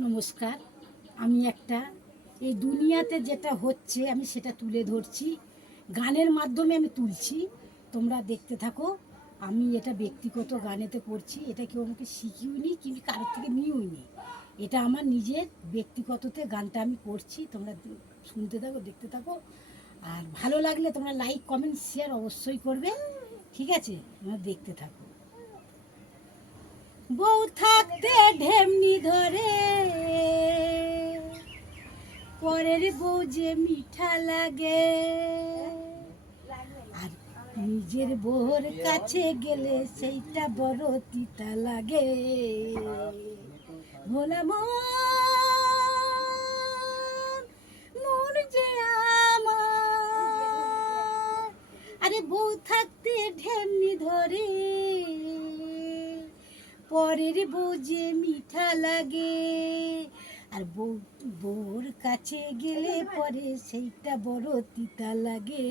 নমস্কার। আমি একটা এই দুনিয়াতে যেটা হচ্ছে আমি সেটা তুলে ধরছি, গানের মাধ্যমে আমি তুলছি। তোমরা দেখতে থাকো। আমি এটা ব্যক্তিগত গানেতে করছি, এটা কেউ আমাকে শিখিওনি কিন্তু কারোর থেকে নিয়েওনি। এটা আমার নিজের ব্যক্তিগততে গানটা আমি করছি। তোমরা শুনতে থাকো, দেখতে থাকো। আর ভালো লাগলে তোমরা লাইক কমেন্ট শেয়ার অবশ্যই করবে, ঠিক আছে? তোমরা দেখতে থাকো। বউ থাকতে ঢেমনি ধরে, পরের বউ যে মিঠা লাগে, আর নিজের বউর কাছে গেলে সেইটা বড় তিতা লাগে। ভোলা মন যে আমার, আরে বউ থাকতে ঢেমনি ধরে, পরের বউ যে মিঠা লাগে, আর বউর কাছে গেলে পরে সেইটা বড় তিতা লাগে।